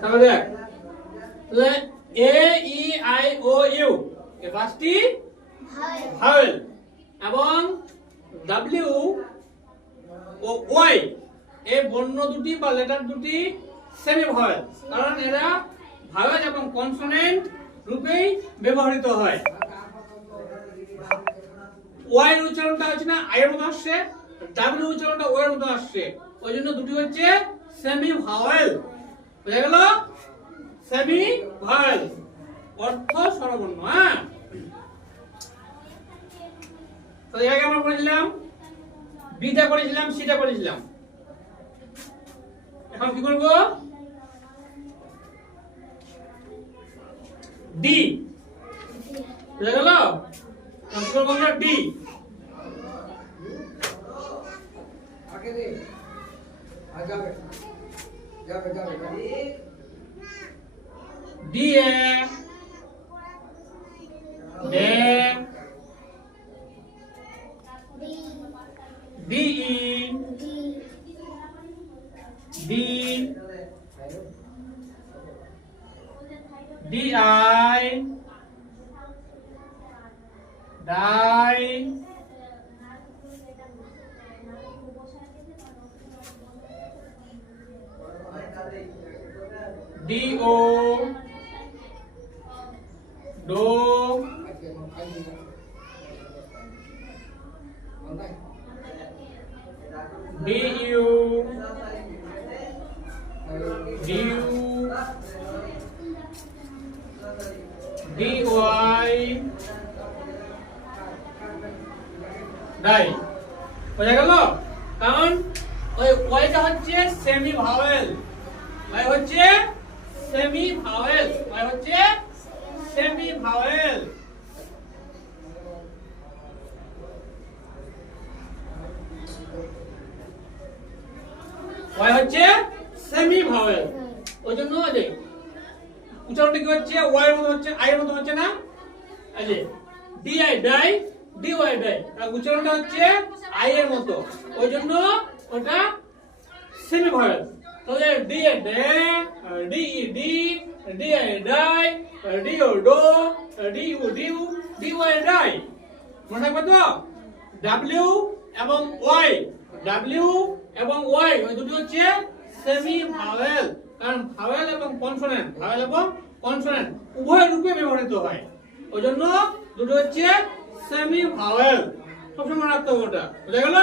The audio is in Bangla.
তাহলে দেখ, তাহলে এ ই আই ও ইউ এই পাঁচটি ভাওয়েল এবং ডাব্লিউ ও ওয়াই এই বর্ণ দুটি বা লেটার দুটি সেমি ভাওয়েল, কারণ এরা ভাওয়েল এবং কনসোনেন্ট রূপেই ব্যবহৃত হয়। ওয়াই এর উচ্চারণটা হচ্ছে না আই এর মতো আসছে, ডাব্লিউ উচ্চারণটা ও এর মতো আসছে, ওই জন্য দুটি হচ্ছে সেমি ভাওয়েল। বুঝা গেল? সেমি ভাওয়েল অর্থ স্বরবর্ণ। হ্যাঁ, তো এর আগে আমরা পড়েছিলাম বিটা পড়েছিলাম, সিটা পড়েছিলাম। এখন কি করব? ডি। বুঝা গেল? এখন কি করব আমরা? ডি। आगे दे आ जावे जावे जावे डी है day D E D D I die D O doe D U D U D Y dye. বুঝা গেল? কারণ ওই ওয়াইটা হচ্ছে সেমি ভাওয়েল, ওয়াই হচ্ছে সেমি ভাওয়েল, ওয়াই হচ্ছে সেমি ভাওয়েল। ওয়াই হচ্ছে সেমি ভাওয়েল, ওই জন্য যে উচ্চারণটা কি হচ্ছে ওয়াই এর মতো হচ্ছে, আই এর মতো হচ্ছে না, এই যে D I die, D Y die, আর উচ্চারণটা হচ্ছে আই এর মতো, ওই জন্য ওটা সেমি ভাওয়েল। তাহলে D A day, D E D, D I die, D O do, D U due, D Y die. মনে থাকবে তো? ডাব্লিউ এবং ওয়াই, ডাব্লিউ এবং ওয়াই ওই দুটো হচ্ছে সেমি ভাওয়েল, কারণ ভাওয়েল এবং কনসোনেন্ট, ভাওয়েল এবং কনসোনেন্ট উভয় রূপে ব্যবহৃত হয়, ওই জন্য দুটো হচ্ছে সেমি ভাওয়েল। সবসময় রাখতে হবে ওটা। বুঝা গেল?